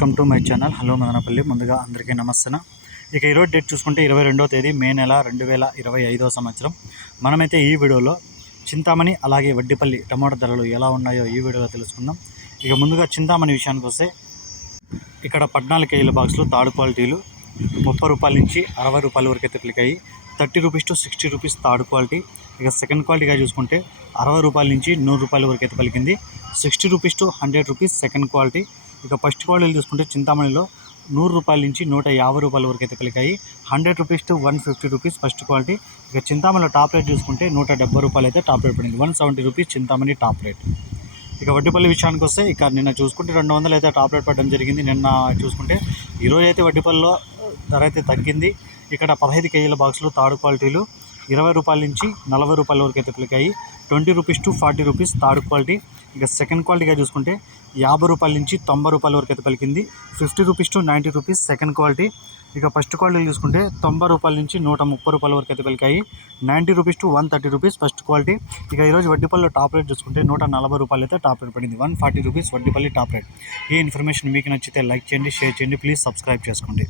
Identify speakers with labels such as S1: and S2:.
S1: Welcome to my channel. Hello Madanapalle. ముందుగా అందరికీ నమస్తే ఇక ఈరోజు డేట్ చూసుకుంటే ఇరవై రెండవ తేదీ మే నెల రెండు వేల ఇరవై ఐదవ సంవత్సరం. మనమైతే ఈ వీడియోలో చింతామణి అలాగే వడ్డిపల్లి టమాటా ధరలు ఎలా ఉన్నాయో ఈ వీడియోలో తెలుసుకుందాం. ఇక ముందుగా చింతామణి విషయానికి వస్తే ఇక్కడ పద్నాలుగు కేజీల బాక్సులు థర్డ్ క్వాలిటీలు ముప్పై రూపాయల నుంచి అరవై రూపాయల వరకు అయితే click thirty rupees to sixty rupees third quality. ఇక సెకండ్ క్వాలిటీగా చూసుకుంటే అరవై రూపాయల నుంచి నూరు రూపాయల వరకు అయితే పలికింది. Sixty rupees to hundred rupees second quality. ఇక ఫస్ట్ క్వాలిటీ చూసుకుంటే చింతామణిలో నూరు రూపాయల నుంచి నూట యాభై రూపాయల వరకు అయితే పలికాయి. Hundred rupees to one fifty rupees first quality. ఇక చింతామణిలో టాప్ రేట్ చూసుకుంటే నూట డెబ్బై రూపాయలు అయితే టాప్ రేట్ పడింది. One seventy rupees Chintamani top rate. ఇక వడ్డీపల్లి విషయానికి వస్తే ఇక నిన్న చూసుకుంటే రెండు వందలు అయితే టాప్ రేట్ పడడం జరిగింది. నిన్న చూసుకుంటే ఈరోజు అయితే వడ్డీపల్లిలో ధర అయితే తగ్గింది. ఇక్కడ పదహైదు కేజీల బాక్సులు థర్డ్ క్వాలిటీలు. ఇరవై రూపాయల నుంచి నలభై రూపాయల వరకు అయితే click twenty rupees to forty rupees third quality. ఇక సెకండ్ క్వాలిటీగా చూసుకుంటే యాభై రూపాయల నుంచి తొంభై రూపాయల వరకు అయితే పలికింది. Fifty rupees to ninety rupees second quality. ఇక ఫస్ట్ క్వాలిటీ చూసుకుంటే తొంభై రూపాయల నుంచి నూట ముప్పై రూపాయల వరకు అయితే పలికాయి ninety rupees to one thirty rupees first quality. ఇక ఈరోజు వడ్డీపల్లిలో టాప్ రేట్ చూసుకుంటే నూట నలభై రూపాయలు అయితే టాప్ రేట్ పడింది. One forty rupees Vaddipalli top rate. ఈ ఇన్ఫర్మేషన్ మీకు నచ్చితే లైక్ చేయండి షేర్ చేయండి ప్లీజ్ సబ్స్క్రైబ్ చేసుకోండి.